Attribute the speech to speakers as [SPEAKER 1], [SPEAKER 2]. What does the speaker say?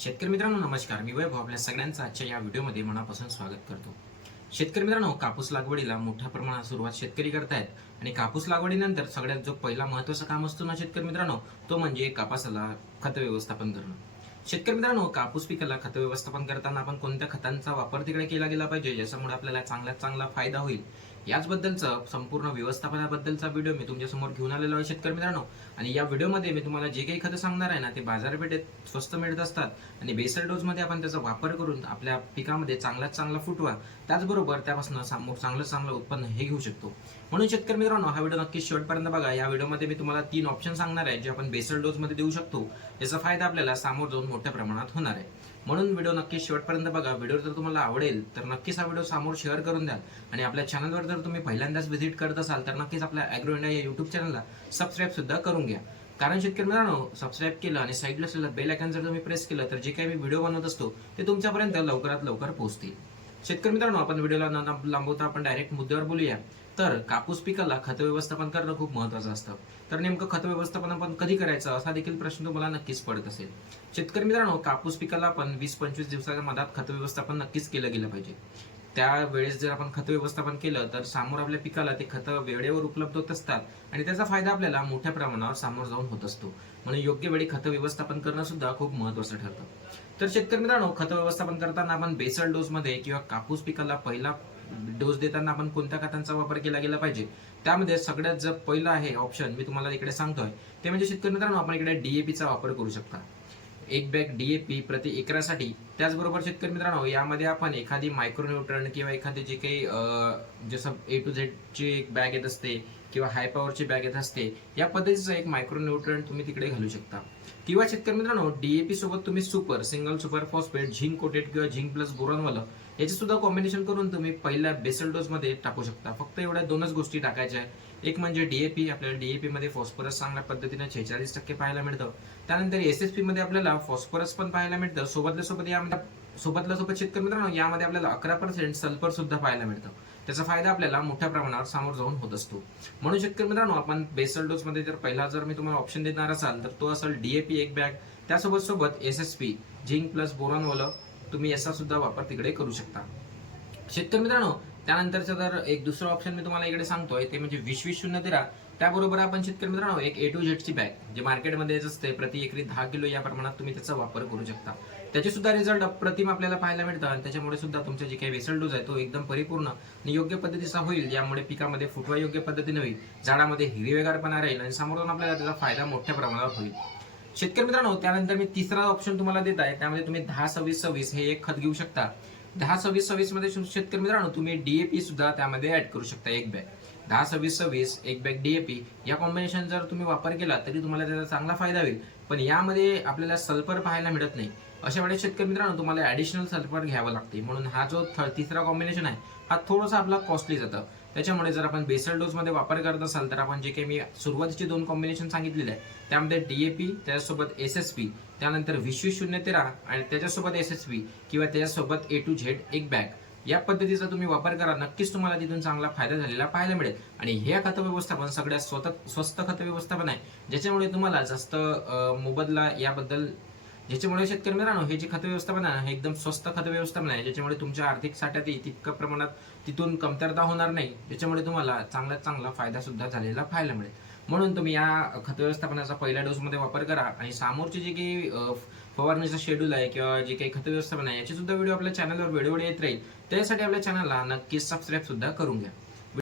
[SPEAKER 1] शेतकरी मित्रांनो नमस्कार. मी वैभव आपल्या सगळ्यांचं आजच्या या व्हिडिओमध्ये मनापासून स्वागत करतो. शेतकरी मित्रांनो कापूस लागवडीला मोठ्या प्रमाणात सुरुवात शेतकरी करतायत. आणि कापूस लागवडीनंतर सगळ्यात जो पहिला महत्त्वाचा काम असतो ना शेतकरी मित्रांनो तो म्हणजे कापासाला खत व्यवस्थापन करणं. शेतकरी मित्रांनो कापूस पिकाला खत व्यवस्थापन करताना आपण कोणत्या खतांचा वापर तिकडे केला गेला पाहिजे ज्याच्यामुळे आपल्याला चांगल्यात चांगला फायदा होईल? याचबद्दलचं संपूर्ण व्यवस्थापनाबद्दलचा व्हिडिओ मी तुमच्यासमोर घेऊन आलेलो आहे शेतकरी मित्रांनो. आणि या व्हिडिओमध्ये मी तुम्हाला जे काही खतं सांगणार आहे ना ते बाजारपेठेत स्वस्त मिळत असतात आणि बेसल डोजमध्ये आपण त्याचा वापर करून आपल्या पिकामध्ये चांगल्यात चांगला फुटवा त्याचबरोबर त्यापासून समोर चांगलं चांगलं उत्पन्न हे घेऊ शकतो. म्हणून शेतकरी मित्रांनो हा व्हिडिओ नक्की शेवटपर्यंत बघा. या व्हिडिओमध्ये मी तुम्हाला तीन ऑप्शन सांगणार आहे जे आपण बेसल डोजमध्ये देऊ शकतो. याचा फायदा आपल्याला सामोर जाऊन मोठ्या प्रमाणात होणार आहे. म्हणून व्हिडिओ नक्की शेवटपर्यंत बघा. व्हिडिओ जर तुम्हाला आवडेल तर नक्कीच हा व्हिडिओ समोर शेअर करून द्या आणि आपल्या चॅनलवर जर तुम्ही पहिल्यांदाच व्हिजिट करत असाल तर नक्कीच आपल्या अॅग्रो इंडिया या युट्यूब चॅनलला सबस्क्राईब सुद्धा करून घ्या. कारण शेतकरी मित्रांनो सबस्क्राईब केलं आणि साईडला असलेलं बेल आयकॉन जर तुम्ही प्रेस केलं तर जे काही मी व्हिडिओ बनवत असतो ते तुमच्यापर्यंत लवकरात लवकर पोहोचतील. शेतकरी मित्रांनो आपण व्हिडिओला न लांबवता आपण डायरेक्ट मुद्द्यावर बोलूया. तर कापूस पिकाला खत व्यवस्थापन करणं खूप महत्वाचं असतं. तर नेमकं खत व्यवस्थापन आपण कधी करायचं? असा देखील प्रश्न तुम्हाला नक्कीच पडत असेल. शेतकरी मित्रांनो कापूस पिकाला आपण वीस पंचवीस दिवसाच्या मधात खत व्यवस्थापन नक्कीच केलं गेलं पाहिजे. त्यावेळेस जर आपण खत व्यवस्थापन केलं तर समोर आपल्या पिकाला ते खतं वेळेवर उपलब्ध होत असतात आणि त्याचा फायदा आपल्याला मोठ्या प्रमाणावर सामोर जाऊन होत असतो. म्हणून योग्य वेळी खत व्यवस्थापन करणं सुद्धा खूप महत्वाचं ठरतं. तर शेतकरी मित्रांनो खत व्यवस्थापन करताना आपण बेसल डोसमध्ये किंवा कापूस पिकाला पहिला डोस देताना आपण कोणत्या खतांचा वापर केला गेला पाहिजे? त्यामध्ये सगळ्यात जर पहिलं आहे ऑप्शन मी तुम्हाला इकडे सांगतोय ते म्हणजे शेतकरी मित्रांनो आपण इकडे डीएपीचा वापर करू शकता. एक बॅग डीएपी प्रति एकरासाठी त्याचबरोबर शेतकरी मित्रांनो यामध्ये आपण एखादी मायक्रोन्यूट्रन किंवा एखादी जे काही जसं ए टू झेड ची एक बॅग येत असते किंवा हाय पॉवरची बॅग येत असते या पद्धतीचं एक मायक्रोन्यूट्रन तुम्ही तिकडे घालू शकता. किंवा शेतकरी मित्रांनो डीएपी सोबत तुम्ही super single super phosphate zinc coated किंवा झिंक प्लस बोरॉनवालं याचे सुद्धा कॉम्बिनेशन करून तुम्ही पहिल्या बेसल डोसमध्ये टाकू शकता. फक्त एवढ्या दोनच गोष्टी टाकायच्या आहे एक म्हणजे डीएपी आपल्याला डीएपीमध्ये फॉस्फरस चांगल्या पद्धतीने छेचाळीस टक्के पाहायला मिळतं. त्यानंतर एस एस पीमध्ये आपल्याला फॉस्फरस पण पाहायला मिळतं. सोबतल्या सोबत यामध्ये सोबतल्या सोबत शेतकरी मित्रांनो यामध्ये आपल्याला अकरा पर्सेंट सल्फर सुद्धा पाहायला मिळतं. त्याचा फायदा आपल्याला मोठ्या प्रमाणावर सामोर जाऊन होत असतो. म्हणून शेतकरी मित्रांनो आपण बेसल डोस मध्ये जर पहिला जर मी तुम्हाला ऑप्शन देणार असाल तर तो असेल डीएपी एक बॅग त्यासोबत सोबत S S P zinc plus बोरॉनवालं तुम्ही याचा सुद्धा वापर तिकडे करू शकता. शेतकरी मित्रांनो त्यानंतरचं जर एक दुसरं ऑप्शन मी तुम्हाला इकडे सांगतोय ते म्हणजे वीस वीस शून्य तेरा. त्याबरोबर आपण शेतकरी मित्रांनो एक ए टू झेडची बॅग जे मार्केटमध्ये असते प्रति एकरी दहा किलो या प्रमाणात तुम्ही त्याचा वापर करू शकता. त्याचे सुद्धा रिझल्ट अप्रतिम आपल्याला पाहायला मिळतं आणि त्याच्यामुळे सुद्धा तुमचा जे काही वेसल डोज आहे तो एकदम परिपूर्ण आणि योग्य पद्धतीचा होईल यामुळे पिकामध्ये फुटवा योग्य पद्धतीने होईल झाडामध्ये हिरवेगारपणा राहील आणि समोरून आपल्याला त्याचा फायदा मोठ्या प्रमाणावर होईल. शेतकरी मित्रांनो त्यानंतर मी तिसरा ऑप्शन तुम्हाला देत आहे. त्यामध्ये तुम्ही दहा सव्वीस सव्वीस हे एक खत घेऊ शकता. दहा सव्वीस सव्वीसमध्ये शेतकरी मित्रांनो तुम्ही डीएपी सुद्धा त्यामध्ये ऍड करू शकता एक बॅग दहा सव्वीस सव्वीस एक बॅग डीएपी या कॉम्बिनेशन जर तुम्ही वापर केला तरी तुम्हाला त्याचा चांगला फायदा होईल. पण यामध्ये आपल्याला सल्फर पाहायला मिळत नाही. अशा वेळेस शेतकरी मित्रांनो तुम्हाला ऍडिशनल सल्फर घ्यावं लागते. म्हणून हा जो तिसरा कॉम्बिनेशन आहे हा थोडासा आपला कॉस्टली जातं. त्याच्यामुळे जर आपण बेसल डोजमध्ये वापर करत असाल तर आपण जे काही मी सुरुवातीचे दोन कॉम्बिनेशन सांगितलेले आहे त्यामध्ये डी ए पी त्याच्यासोबत एस एस पी त्यानंतर विश्व शून्य तेरा आणि त्याच्यासोबत एस एस पी किंवा त्याच्यासोबत ए टू झेड एक बॅग या पद्धतीचा तुम्ही वापर करा नक्कीच तुम्हाला तिथून चांगला फायदा झालेला पाहायला मिळेल. आणि हे खत व्यवस्थापन सगळ्यात स्वतः स्वस्त खत व्यवस्थापन आहे ज्याच्यामुळे तुम्हाला जास्त मोबदला याबद्दल ज्याच्यामुळे शेतकरी मित्रांनो हे जे खत व्यवस्थापन आहे हे एकदम स्वस्त खत व्यवस्थापन आहे ज्याच्यामुळे तुमच्या आर्थिक साठ्यातही तितक्या प्रमाणात तिथून कमतरता होणार नाही ज्याच्यामुळे तुम्हाला चांगल्यात चांगला फायदा सुद्धा झालेला पाहायला मिळेल. म्हणून तुम्ही या खत व्यवस्थापनाचा पहिल्या डोसमध्ये वापर करा आणि समोरचे जे काही फवारणीचा शेड्यूल आहे किंवा जे काही खत व्यवस्थापन आहे याची सुद्धा व्हिडिओ आपल्या चॅनलवर वेळोवेळी येत राहील. त्यासाठी आपल्या चॅनलला नक्कीच सबस्क्राईब सुद्धा करून घ्या.